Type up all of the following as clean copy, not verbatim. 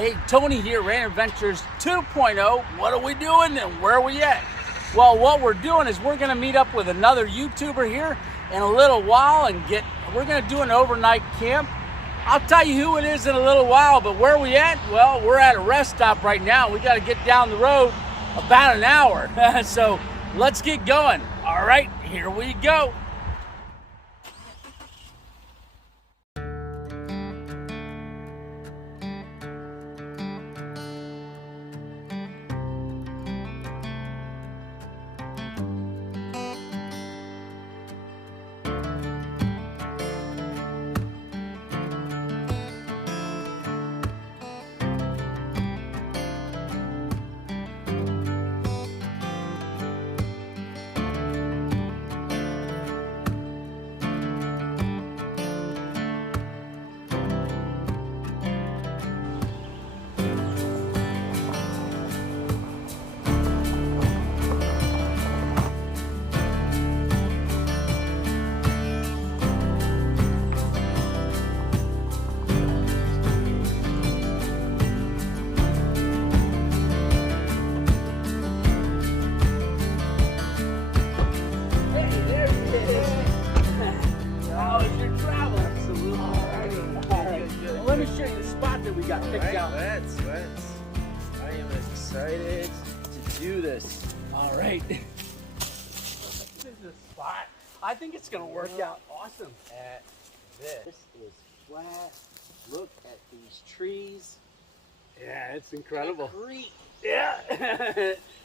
Hey, Tony here, Rain Adventures 2.0. What are we doing and where are we at? Well, what we're doing is we're gonna meet up with another YouTuber here in a little while and we're gonna do an overnight camp. I'll tell you who it is in a little while, but where are we at? Well, we're at a rest stop right now. We gotta get down the road about an hour. So let's get going. All right, here we go. We got picked out. Let's. I am excited to do this. All right. This is the spot. I think it's going to work out awesome. At this is flat. Look at these trees. Yeah, it's incredible. Great. Yeah.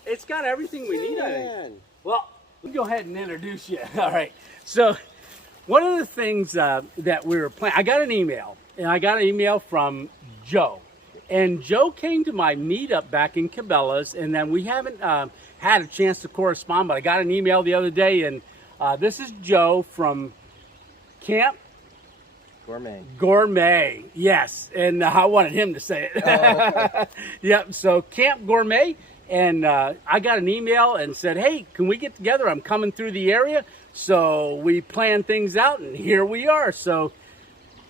It's got everything we need, I think. Well, let me go ahead and introduce you. All right. So, one of the things that we were planning, I got an email from Joe. And Joe came to my meetup back in Cabela's, and then we haven't had a chance to correspond, but I got an email the other day, and this is Joe from Camp Gourmet, yes. And I wanted him to say it. Oh, okay. Yep, so Camp Gourmet, and I got an email and said, hey, can we get together? I'm coming through the area. So we planned things out, and here we are. So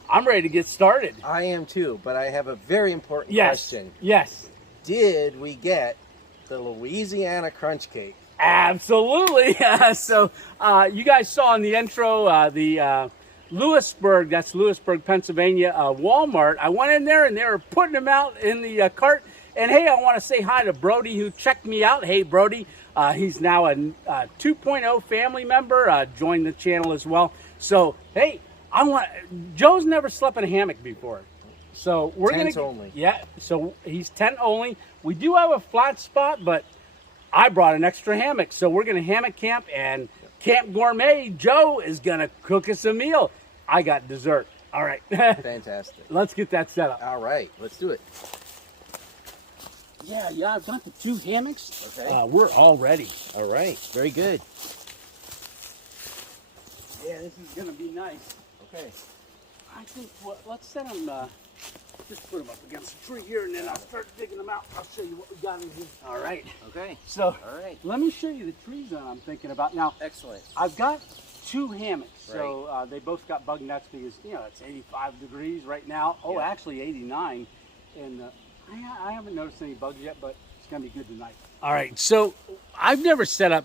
I'm ready to get started. I am too, but I have a very important question. Yes. Did we get the Louisiana crunch cake? Absolutely. So you guys saw in the intro the Elysburg, that's Elysburg, Pennsylvania, Walmart. I went in there and they were putting them out in the cart. And hey, I want to say hi to Brody who checked me out. Hey, Brody, he's now a 2.0 family member, joined the channel as well. So, hey, Joe's never slept in a hammock before. So we're going to... only. Yeah, so he's tent only. We do have a flat spot, but I brought an extra hammock. So we're going to hammock camp, and Camp Gourmet, Joe is going to cook us a meal. I got dessert. All right. Fantastic. Let's get that set up. All right, let's do it. Yeah, I've got the 2 hammocks. Okay. We're all ready. All right, very good. Yeah, this is going to be nice. Okay. I think, let's set them, just put them up against the tree here, and then I'll start digging them out. I'll show you what we got in here. All right. Okay. So, all right. Let me show you the tree zone I'm thinking about. Now, excellent. I've got 2 hammocks. Right. So they both got bug nets because, it's 85 degrees right now. Oh, yeah. Actually 89. And I haven't noticed any bugs yet, but it's going to be good tonight. All right. So I've never set up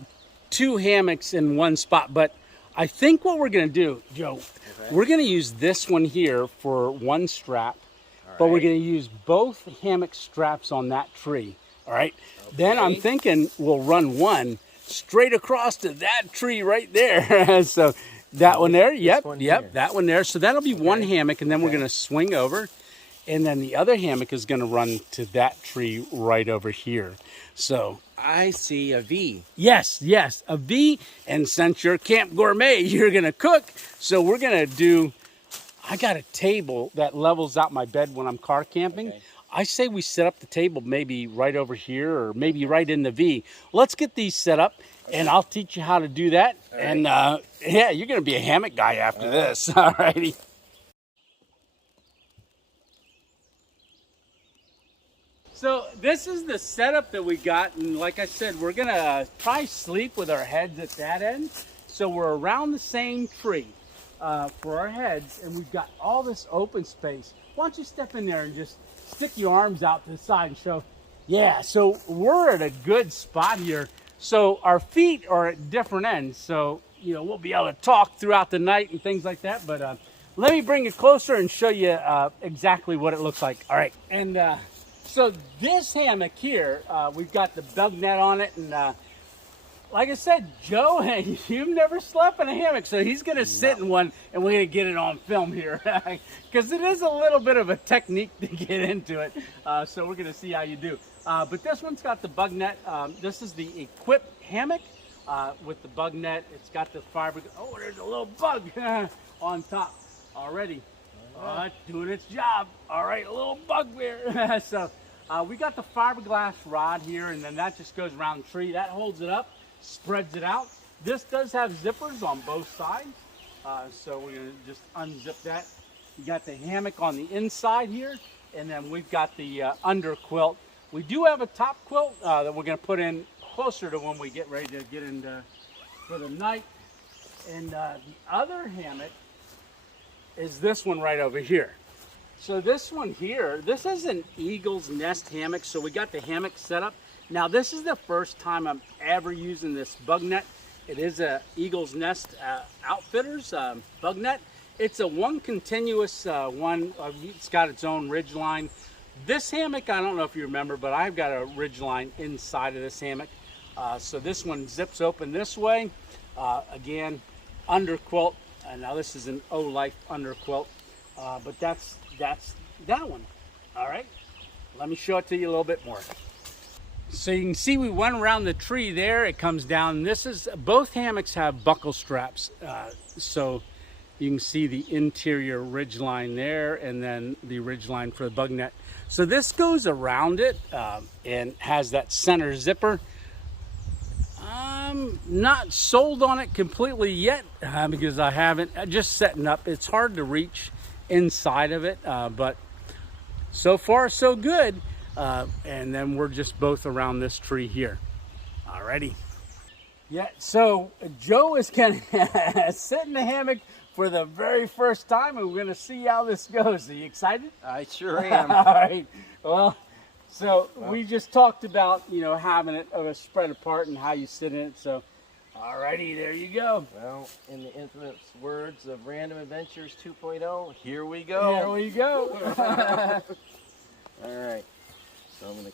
2 hammocks in one spot, but I think what we're going to do, Joe, we're going to use this one here for one strap, but we're going to use both hammock straps on that tree. All right. Okay. Then I'm thinking we'll run one straight across to that tree right there. So that one there. Yep. That one there. So that'll be one hammock, and then we're going to swing over. And then the other hammock is going to run to that tree right over here. So I see a V. Yes, a V. And since you're Camp Gourmet, you're going to cook. So we're going to do, I got a table that levels out my bed when I'm car camping. Okay. I say we set up the table maybe right over here or maybe right in the V. Let's get these set up, and I'll teach you how to do that. All right. And yeah, you're going to be a hammock guy after this. All righty. So this is the setup that we got, and like I said, we're gonna probably sleep with our heads at that end. So we're around the same tree. for our heads, and we've got all this open space. Why don't you step in there and just stick your arms out to the side and show? Yeah, so we're at a good spot here. So our feet are at different ends, so we'll be able to talk throughout the night and things like that. But let me bring it closer and show you exactly what it looks like. All right, and so this hammock here, we've got the bug net on it, and like I said, Joe, you've never slept in a hammock, so he's going to sit in one, and we're going to get it on film here, because it is a little bit of a technique to get into it, so we're going to see how you do. But this one's got the bug net. This is the equipped hammock with the bug net. It's got the fiber. Oh, there's a little bug on top already. It's doing its job. All right, a little bugbear. So we got the fiberglass rod here, and then that just goes around the tree. That holds it up, spreads it out. This does have zippers on both sides, so we're going to just unzip that. You got the hammock on the inside here, and then we've got the under quilt. We do have a top quilt that we're going to put in closer to when we get ready to get into for the night. And the other hammock is this one right over here. So this one here, this is an eagle's nest hammock. So we got the hammock set up. Now this is the first time I'm ever using this bug net. It is a Eagle's Nest Outfitters bug net. It's a one continuous one. It's got its own ridge line. This hammock, I don't know if you remember, but I've got a ridge line inside of this hammock. So this one zips open this way. Again, under quilt. Now this is an O-Life under quilt, but that's that one. All right, let me show it to you a little bit more. So you can see we went around the tree there. It comes down. This is, both hammocks have buckle straps, so you can see the interior ridge line there, and then the ridge line for the bug net. So this goes around it and has that center zipper. I'm not sold on it completely yet because I haven't. Just setting up. It's hard to reach inside of it, but so far so good. And then we're just both around this tree here. Alrighty. Yeah, so Joe is going to sit in the hammock for the very first time, and we're going to see how this goes. Are you excited? I sure am. All right. Well, so we just talked about, having it spread apart and how you sit in it. So, alrighty, there you go. Well, in the infamous words of Random Adventures 2.0, here we go. Here we go. All right. So I'm gonna.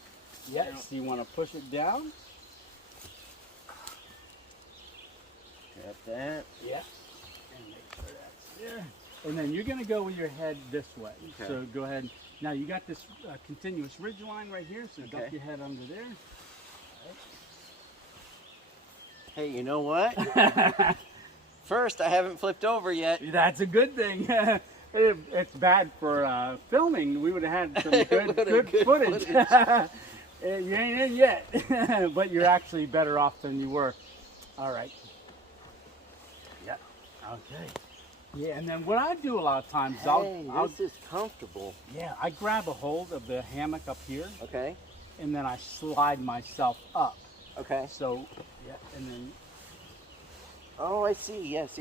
Yes, you want to push it down? Got that. Yeah. And make sure that's there. And then you're going to go with your head this way. Okay. So go ahead. Now you got this continuous ridge line right here, so duck your head under there. Hey, you know what? First, I haven't flipped over yet. That's a good thing. It's bad for filming. We would have had some good footage. You ain't in yet, but you're actually better off than you were. All right. Yeah. Okay. Yeah, and then what I do a lot of times, this is comfortable. Yeah, I grab a hold of the hammock up here. Okay. And then I slide myself up. Okay. So, yeah, and then. Oh, I see. Yes.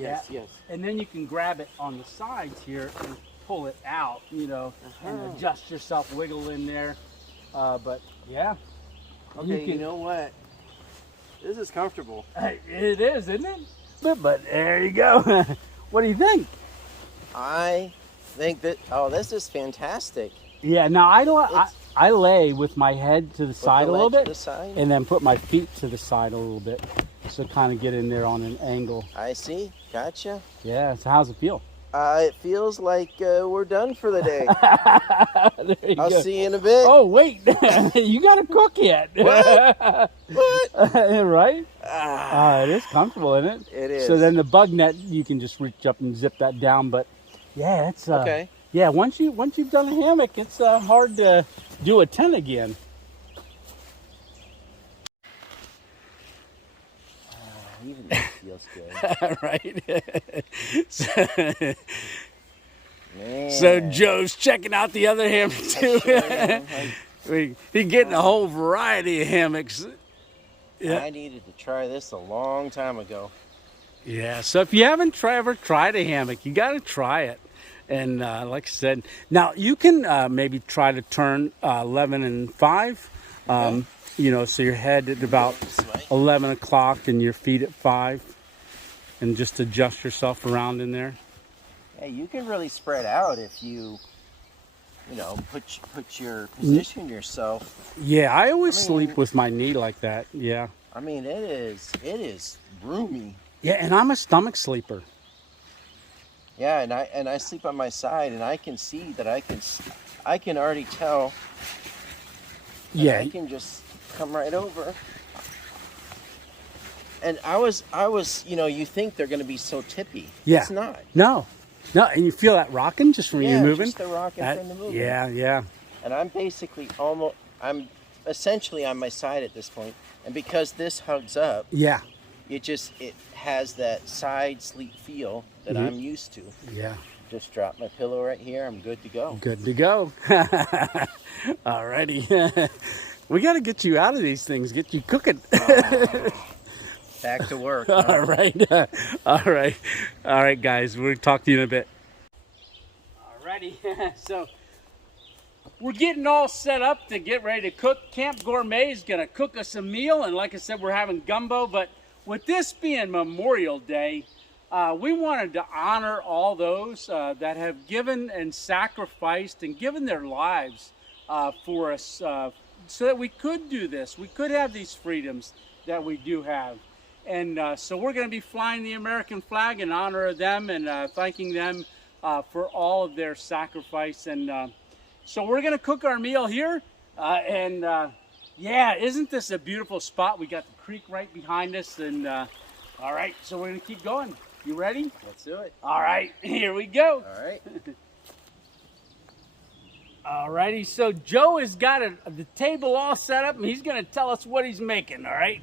And then you can grab it on the sides here and pull it out, and adjust yourself, wiggle in there. But yeah. Okay, you know what? This is comfortable. It is, isn't it? But there you go. What do you think? I think that, this is fantastic. Yeah, now I lay with my head to the side a little bit, and then put my feet to the side a little bit, so kind of get in there on an angle. I see. Gotcha. Yeah, so how's it feel? It feels like we're done for the day. I'll go. see you in a bit. Oh, wait. You got to cook yet. What? Right? It is comfortable, isn't it? It is. So then the bug net, you can just reach up and zip that down. But yeah, it's okay. Yeah, once you've done a hammock, it's hard to do a tent again. Even this feels good. Right. Man. So Joe's checking out the other hammock too. He's getting a whole variety of hammocks. Yeah. I needed to try this a long time ago. Yeah, so if you haven't ever tried a hammock, you got to try it. And like I said, now you can maybe try to turn 11 and 5. Okay. You know, so your head at about 11 o'clock and your feet at 5. And just adjust yourself around in there. Yeah, you can really spread out if you know, put your position yourself. Yeah, I always sleep with my knee like that. Yeah. I mean, it is roomy. Yeah, and I'm a stomach sleeper. Yeah, and I sleep on my side, and I can see that I can already tell. Yeah. I can just come right over. And I was, you know, you think they're going to be so tippy. Yeah. It's not. No, and you feel that rocking just from you moving. Just the rocking from the movement. Yeah. And I'm basically I'm essentially on my side at this point, and because this hugs up, Yeah. it has that side sleep feel that I'm used to. Yeah. Just drop my pillow right here. I'm good to go. Good to go. Alrighty. We got to get you out of these things, get you cooking. Back to work. All right. All right, guys. We'll talk to you in a bit. Alrighty. So we're getting all set up to get ready to cook. Camp Gourmet is going to cook us a meal. And like I said, we're having gumbo. But with this being Memorial Day, we wanted to honor all those that have given and sacrificed and given their lives for us so that we could do this. We could have these freedoms that we do have. And so we're going to be flying the American flag in honor of them and thanking them for all of their sacrifice. And so we're going to cook our meal here. Yeah, isn't this a beautiful spot? We got the creek right behind us. And all right, so we're going to keep going. You ready? Let's do it. All right, here we go. All right. Alrighty, so Joe has got the table all set up, and he's going to tell us what he's making, all right?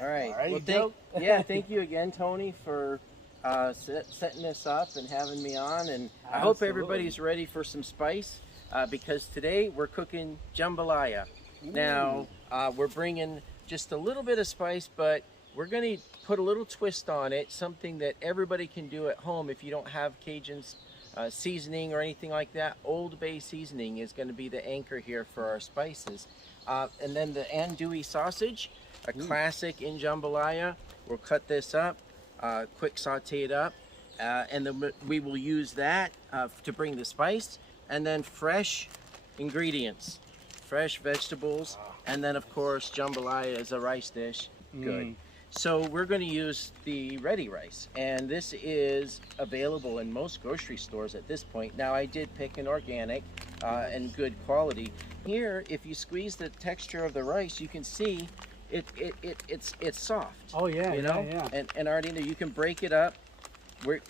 All right. Well, Thank you again, Tony, for setting this up and having me on. And I hope Absolutely. everybody's ready for some spice because today we're cooking jambalaya. Now, we're bringing just a little bit of spice, but we're going to put a little twist on it, something that everybody can do at home if you don't have Cajun seasoning or anything like that. Old Bay seasoning is going to be the anchor here for our spices. And then the andouille sausage, a classic in jambalaya. We'll cut this up, quick saute it up, and then we will use that to bring the spice. And then fresh ingredients, fresh vegetables, and then of course jambalaya is a rice dish. Good. So we're going to use the ready rice, and this is available in most grocery stores at this point. Now I did pick an organic and good quality. Here, if you squeeze the texture of the rice, you can see it's soft. Oh yeah, you know. yeah. And already you can break it up.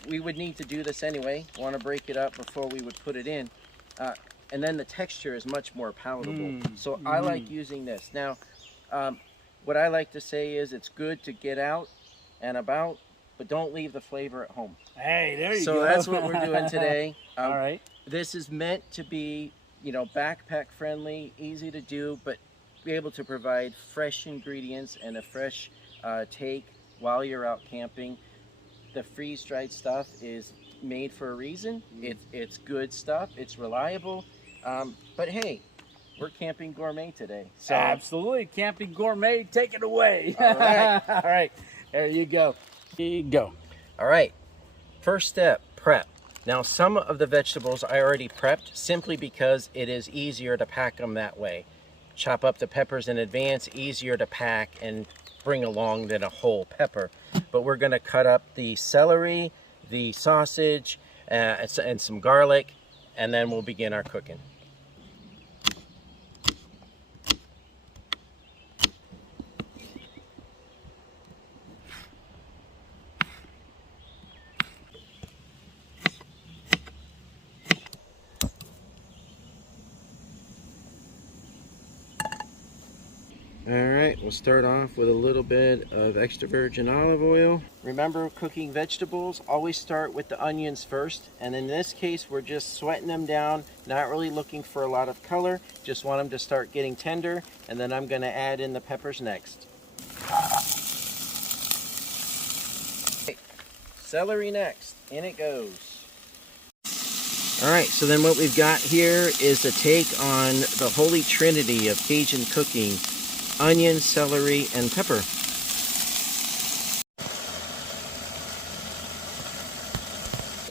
We would need to do this anyway. Want to break it up before we would put it in, and then the texture is much more palatable. So I like using this now. What I like to say is it's good to get out and about, but don't leave the flavor at home. Hey, there you go. So that's what we're doing today. All right. This is meant to be, you know, backpack friendly, easy to do, but be able to provide fresh ingredients and a fresh take while you're out camping. The freeze-dried stuff is made for a reason. It's good stuff. It's reliable. But hey, we're camping gourmet today. So Absolutely. Camping Gourmet, take it away. All right. All right. There you go. Here you go. All right. First step, prep. Now, some of the vegetables I already prepped simply because it is easier to pack them that way. Chop up the peppers in advance, easier to pack and bring along than a whole pepper. But we're going to cut up the celery, the sausage, and some garlic, and then we'll begin our cooking. Alright, we'll start off with a little bit of extra virgin olive oil. Remember, cooking vegetables, always start with the onions first. And in this case, we're just sweating them down, not really looking for a lot of color. Just want them to start getting tender. And then I'm going to add in the peppers next. celery next. In it goes. All right, so then what we've got here is a take on the holy trinity of Cajun cooking: onion, celery, and pepper.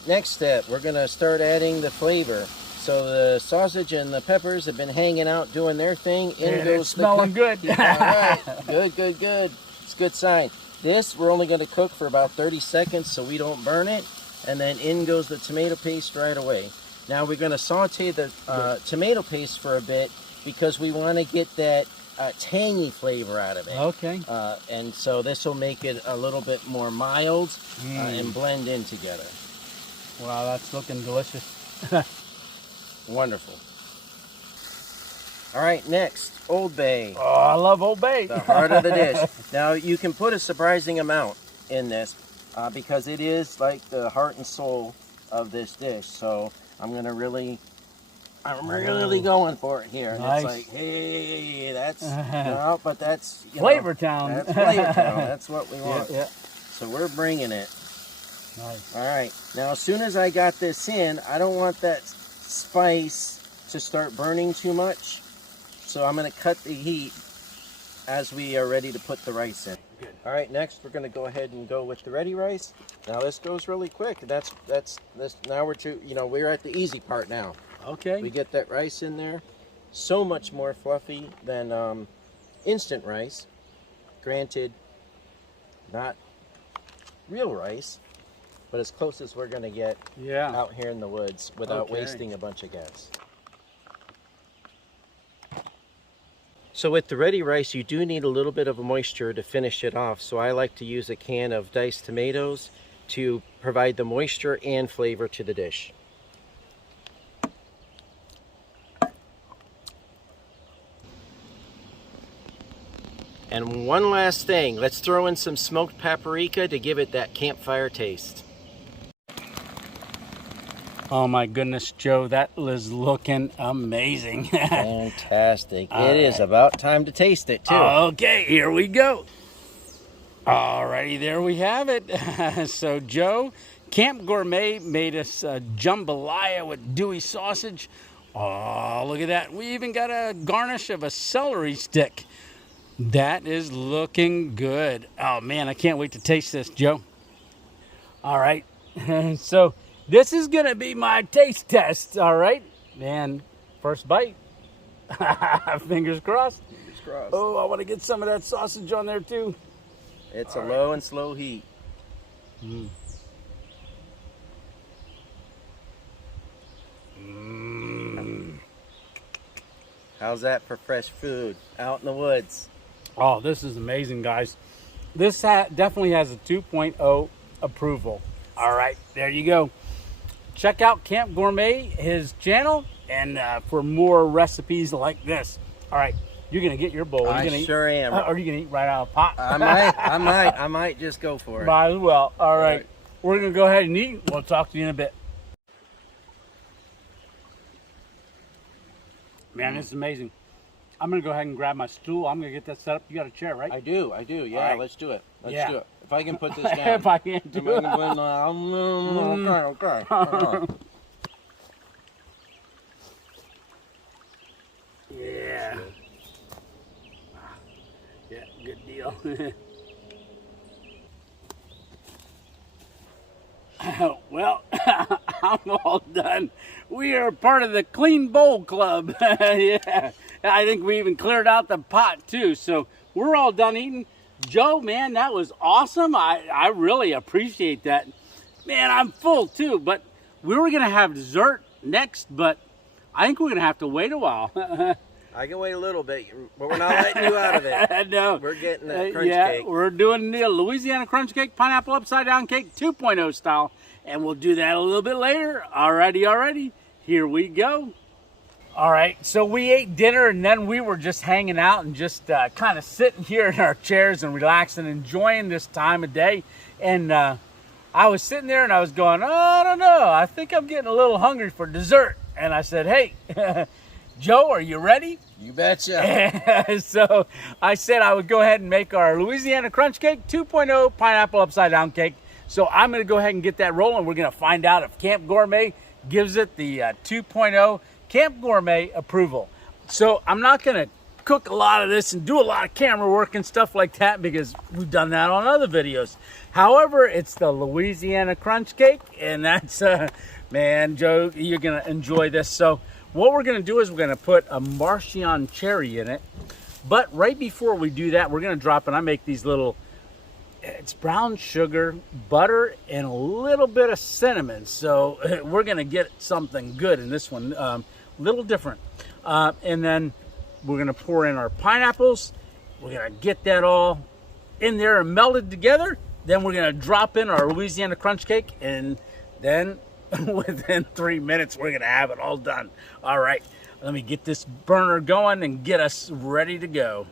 Next step, we're gonna start adding the flavor. So the sausage and the peppers have been hanging out doing their thing. In goes smelling good. All right, good, good, good. It's a good sign. This we're only gonna cook for about 30 seconds so we don't burn it. And then in goes the tomato paste right away. Now we're gonna saute the tomato paste for a bit because we wanna get that tangy flavor out of it. Okay. And so this will make it a little bit more mild and blend in together. Wow, that's looking delicious. Wonderful. All right, next, Old Bay. Oh, I love Old Bay. The heart of the dish. Now, you can put a surprising amount in this because it is like the heart and soul of this dish. So I'm really going for it here. And Nice. it's like, hey, that's, no, but that's Flavor Town. That's Flavor Town. That's what we want. Yeah. So we're bringing it. Nice. All right. Now, as soon as I got this in, I don't want that spice to start burning too much. So I'm going to cut the heat as we are ready to put the rice in. Good. All right. Next, we're going to go ahead and go with the ready rice. Now, this goes really quick. That's this. Now we're at the easy part now. Okay. We get that rice in there. So much more fluffy than instant rice. Granted, not real rice, but as close as we're going to get out here in the woods without wasting a bunch of gas. So with the ready rice, you do need a little bit of a moisture to finish it off. So I like to use a can of diced tomatoes to provide the moisture and flavor to the dish. And one last thing, let's throw in some smoked paprika to give it that campfire taste. Oh my goodness, Joe, that is looking amazing. Fantastic. All It is about time to taste it too. Okay, here we go. Alrighty, there we have it. So Joe, Camp Gourmet made us a jambalaya with dewy sausage. Oh, look at that. We even got a garnish of a celery stick. That is looking good. Oh man, I can't wait to taste this, Joe. All right, so this is gonna be my taste test, all right? Man, first bite. Fingers crossed. Fingers crossed. Oh, I wanna get some of that sausage on there too. It's a low and slow heat. How's that for fresh food out in the woods? Oh, this is amazing, guys. This definitely has a 2.0 approval. All right, there you go. Check out Camp Gourmet, his channel, and for more recipes like this. All right, you're gonna get your bowl. I sure am. Or are you gonna eat right out of the pot? I might just go for it. Might as well. All right, we're gonna go ahead and eat. We'll talk to you in a bit. Man, this is amazing. I'm gonna go ahead and grab my stool. I'm gonna get that set up. You got a chair, right? I do. Yeah, right. Let's do it. Let's Yeah. do it. If I can put this down. If I can't do it. Okay. Yeah. Yeah, good deal. Well, I'm all done. We are part of the Clean Bowl Club. Yeah, I think we even cleared out the pot too. So we're all done eating. Joe, man, that was awesome. I really appreciate that. Man, I'm full too, but we were going to have dessert next, but I think we're going to have to wait a while. I can wait a little bit, but we're not letting you out of it. No. We're getting that crunch cake. We're doing the Louisiana crunch cake, pineapple upside down cake 2.0 style, and we'll do that a little bit later. Alrighty. Here we go. All right, so we ate dinner, and then we were just hanging out and just kind of sitting here in our chairs and relaxing, enjoying this time of day. And I was sitting there and I was going, oh, I don't know, I think I'm getting a little hungry for dessert. And I said, hey, Joe, are you ready? You betcha. So I said I would go ahead and make our Louisiana crunch cake 2.0 pineapple upside down cake. So I'm going to go ahead and get that rolling. We're going to find out if Camp Gourmet gives it the 2.0 Camp Gourmet approval. So I'm not going to cook a lot of this and do a lot of camera work and stuff like that because we've done that on other videos. However, it's the Louisiana crunch cake, and that's, man, Joe, you're going to enjoy this. So what we're going to do is we're going to put a Marchion cherry in it. But right before we do that, we're going to drop in. I make these little, it's brown sugar, butter, and a little bit of cinnamon. So we're going to get something good in this one, a little different. And then we're going to pour in our pineapples. We're going to get that all in there and melted together. Then we're going to drop in our Louisiana crunch cake. And then within 3 minutes, we're going to have it all done. All right, let me get this burner going and get us ready to go.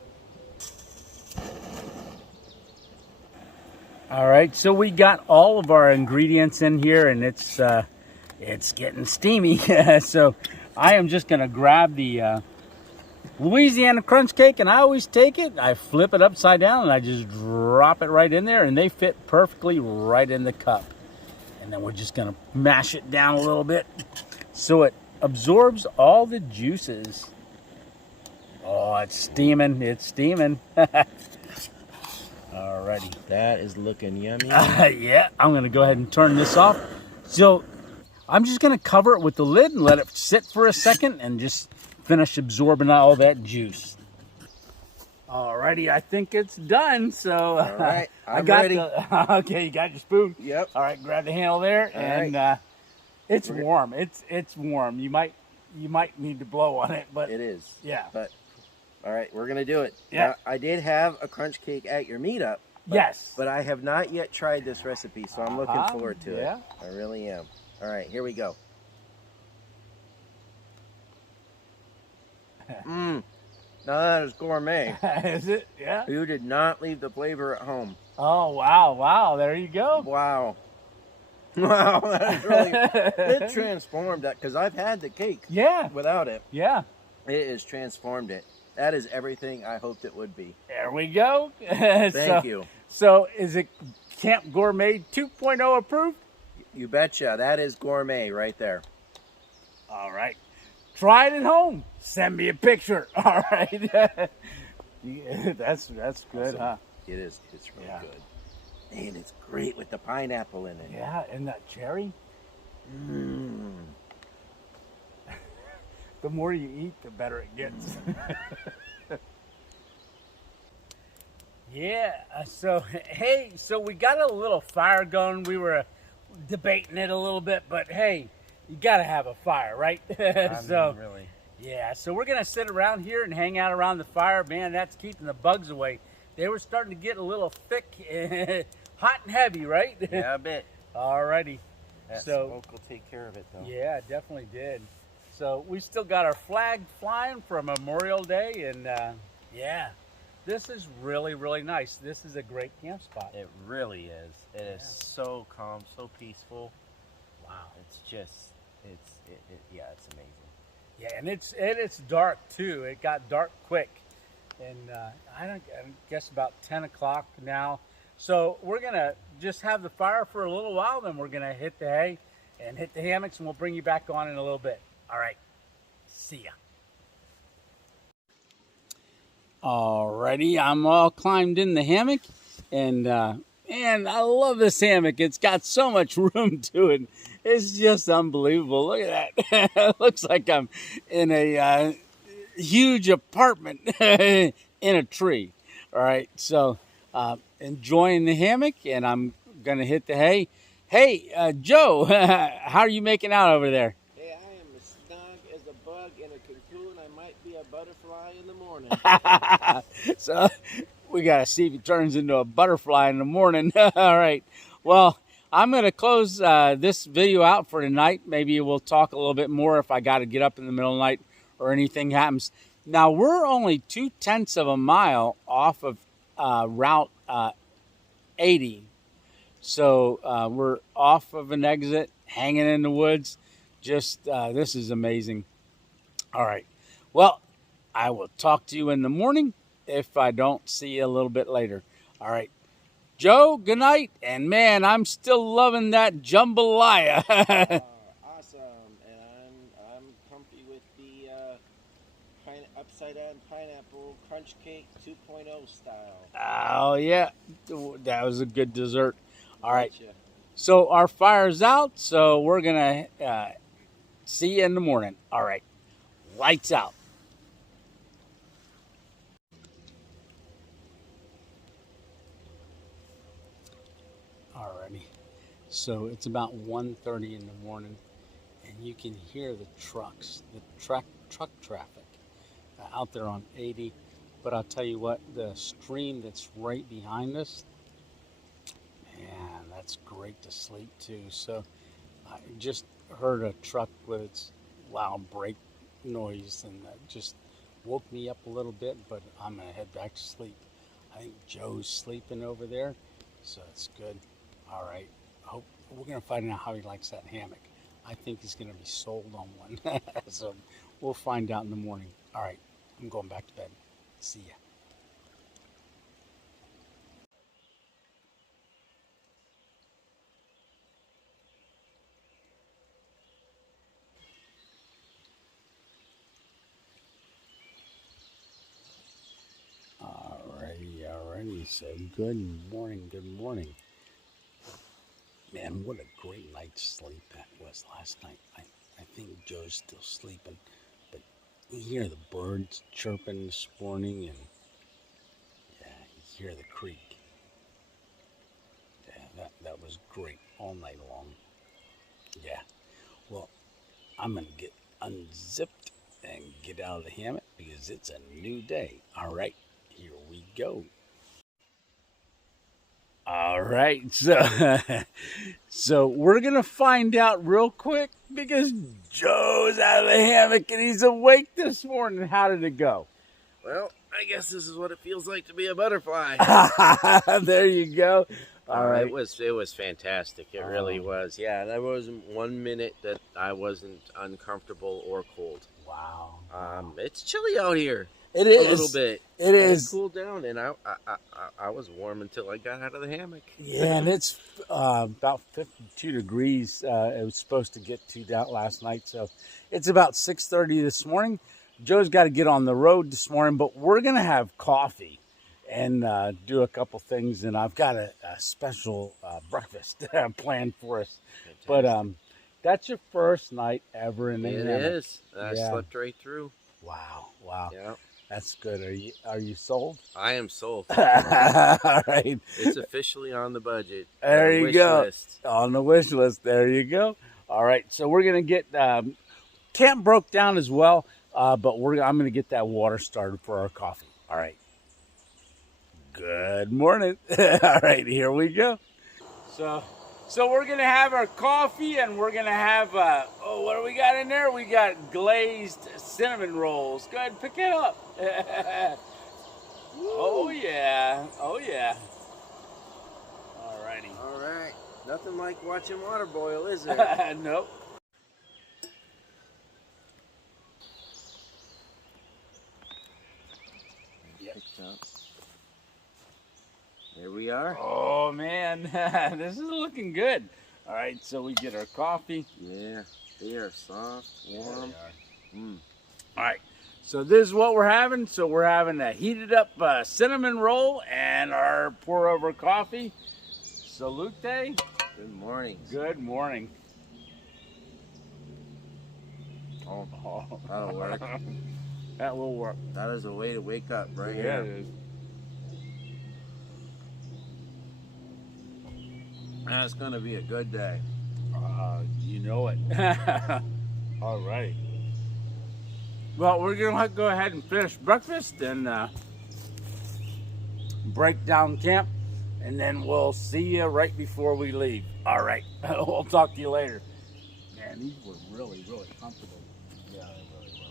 All right, so we got all of our ingredients in here, and it's getting steamy. So I am just going to grab the Louisiana crunch cake, and I always take it, I flip it upside down, and I just drop it right in there, and they fit perfectly right in the cup. And then we're just gonna mash it down a little bit so it absorbs all the juices. Oh, it's steaming, it's steaming. Alrighty. That is looking yummy. Yeah, I'm gonna go ahead and turn this off. So I'm just gonna cover it with the lid and let it sit for a second and just finish absorbing all that juice. Alrighty, I think it's done. So all right, I got ready. Okay, you got your spoon. Yep. All right, grab the handle there, and it's warm. It's warm. You might need to blow on it, but it is. Yeah. But all right, we're gonna do it. Yeah. Now, I did have a crunch cake at your meetup. Yes. But I have not yet tried this recipe, so I'm looking forward to yeah. it. I really am. All right, here we go. Mmm. Now that is gourmet. Is it? Yeah. You did not leave the flavor at home. Oh wow, wow! There you go. Wow. Wow, that is really, it transformed that, because I've had the cake. Yeah. Without it. Yeah. It has transformed it. That is everything I hoped it would be. There we go. Thank you. So is it Camp Gourmet 2.0 approved? You betcha. That is gourmet right there. All right. Try it at home. Send me a picture. All right. Yeah, that's good, Awesome. huh? It is. It's really Yeah. good. And it's great with the pineapple in it. Yeah, and that cherry. Mmm. The more you eat, the better it gets. Yeah. So hey, so we got a little fire going. We were debating it a little bit, but hey, you got to have a fire, right? So really. yeah. So we're gonna sit around here and hang out around the fire. Man, that's keeping the bugs away. They were starting to get a little thick, hot and heavy, right? Yeah, I bet. Alrighty. That So smoke will take care of it, though. yeah, it definitely did. So we still got our flag flying for Memorial Day, and yeah, this is really, really nice. This is a great camp spot. It really is. It is so calm, so peaceful. Wow. It's just, yeah, it's amazing. Yeah, and it's dark too. It got dark quick, and I guess about 10 o'clock now. So we're gonna just have the fire for a little while, then we're gonna hit the hay and hit the hammocks, and we'll bring you back on in a little bit. All right, see ya. Alrighty, I'm all climbed in the hammock, and man, I love this hammock. It's got so much room to it. It's just unbelievable. Look at that. It looks like I'm in a huge apartment in a tree. All right, so enjoying the hammock, and I'm gonna hit the hay. Hey, Joe, how are you making out over there? Hey, I am as snug as a bug in a cocoon. I might be a butterfly in the morning. So we got to see if he turns into a butterfly in the morning. All right. Well, I'm going to close this video out for tonight. Maybe we'll talk a little bit more if I got to get up in the middle of the night or anything happens. Now, we're only 0.2 of a mile off of Route 80. So we're off of an exit, hanging in the woods. Just, this is amazing. All right. Well, I will talk to you in the morning if I don't see you a little bit later. All right. Joe, good night. And man, I'm still loving that jambalaya. Awesome, and I'm comfy with the upside down pineapple crunch cake 2.0 style. Oh, yeah. That was a good dessert. All right. Gotcha. So our fire's out, so we're going to see you in the morning. All right. Lights out. Alrighty. So it's about 1:30 in the morning, and you can hear the trucks, the truck traffic out there on 80. But I'll tell you what, the stream that's right behind us, man, that's great to sleep too. So I just heard a truck with its loud brake noise, and just woke me up a little bit, but I'm gonna head back to sleep. I think Joe's sleeping over there, so it's good. All right, hope we're gonna find out how he likes that hammock. I think he's gonna be sold on one. So we'll find out in the morning. All right, I'm going back to bed. See ya. Alrighty. So good morning. Man, what a great night's sleep that was last night. I think Joe's still sleeping, but you hear the birds chirping this morning, and yeah, you hear the creek. Yeah, that was great all night long. Yeah, well, I'm gonna get unzipped and get out of the hammock because it's a new day. All right, here we go. All right, so we're gonna find out real quick because Joe's out of the hammock and he's awake this morning. How did it go? Well, I guess this is what it feels like to be a butterfly. There you go. All right. It was fantastic. It really was. Yeah, there wasn't 1 minute that I wasn't uncomfortable or cold. Wow. It's chilly out here. It is a little bit. It is. It cooled down, and I was warm until I got out of the hammock. Yeah, and it's about 52 degrees. It was supposed to get to that last night, so it's about 6:30 this morning. Joe's got to get on the road this morning, but we're gonna have coffee and do a couple things, and I've got a special breakfast planned for us. Fantastic. But that's your first night ever in the hammock. It is. I slept right through. Wow. Yeah. That's good. Are you sold? I am sold. All right. It's officially on the budget. There you go. List. On the wish list. There you go. All right. So we're gonna get camp broke down as well, but I'm gonna get that water started for our coffee. All right. Good morning. All right. Here we go. So we're gonna have our coffee, and we're gonna have what do we got in there? We got glazed cinnamon rolls. Go ahead and pick it up. Oh yeah. Alrighty. All right. Nothing like watching water boil, is there? Nope. Picked up. There we are. Oh man, this is looking good. All right, so we get our coffee. Yeah, they are soft, warm. All right, so this is what we're having. So we're having a heated up cinnamon roll and our pour over coffee. Salute. Good morning. Good morning. Oh, that'll work. That will work. That is a way to wake up, right? Yeah, here. it is. That's going to be a good day. You know it. All right. Well, we're going to go ahead and finish breakfast and break down camp, and then we'll see you right before we leave. All right. We'll talk to you later. Man, these were really, really comfortable. Yeah, they really were.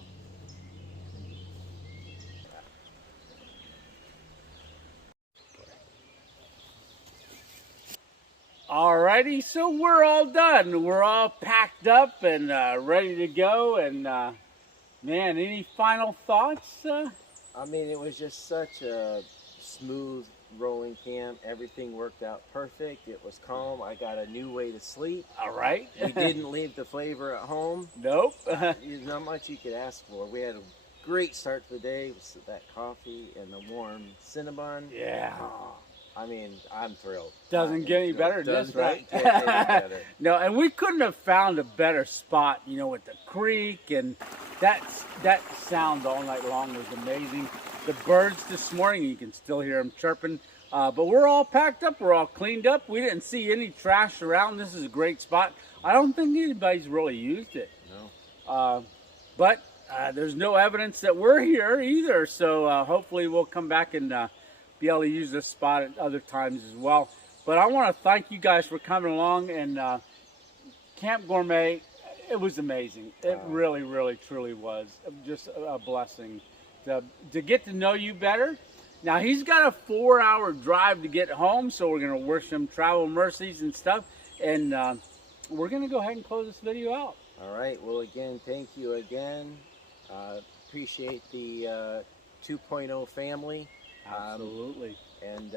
Alrighty, so we're all done. We're all packed up and ready to go. And man, any final thoughts? I mean, it was just such a smooth rolling camp. Everything worked out perfect. It was calm. I got a new way to sleep. All right. We didn't leave the flavor at home. Nope. There's not much you could ask for. We had a great start to the day with that coffee and the warm cinnamon. Yeah. I mean, I'm thrilled. Doesn't get any better than this, right? Does not get any better. No, and we couldn't have found a better spot, you know, with the creek, and that sound all night long was amazing. The birds this morning, you can still hear them chirping. But we're all packed up. We're all cleaned up. We didn't see any trash around. This is a great spot. I don't think anybody's really used it. No. But there's no evidence that we're here either. So hopefully we'll come back and be able to use this spot at other times as well. But I want to thank you guys for coming along, and Camp Gourmet, it was amazing. It really, really, truly was just a blessing to get to know you better. Now, he's got a 4-hour drive to get home, so we're going to wish him travel mercies and stuff. And we're going to go ahead and close this video out. All right. Well, again, thank you again. Appreciate the 2.0 family. Absolutely. And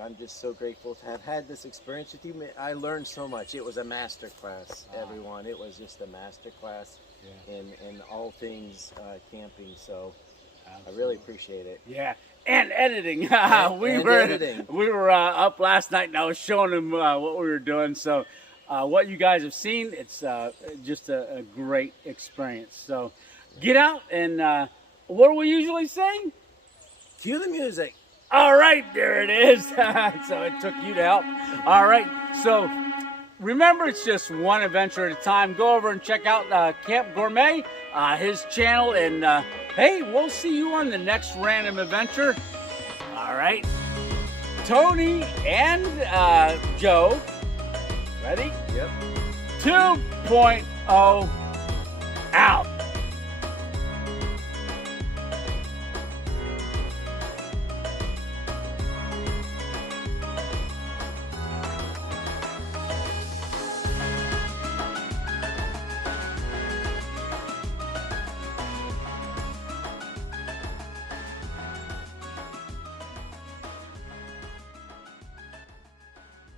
I'm just so grateful to have had this experience with you. I learned so much. It was a master class, everyone. It was just a master class in all things camping. So I really appreciate it. Yeah. And editing. Editing. We were up last night, and I was showing them what we were doing. So what you guys have seen, it's just a great experience. So get out, and what do we usually say? Cue the music. All right, there it is. So it took you to help. All right, so remember, it's just one adventure at a time. Go over and check out Camp Gourmet, his channel, and hey, we'll see you on the next random adventure. All right, Tony and Joe, ready? Yep. 2.0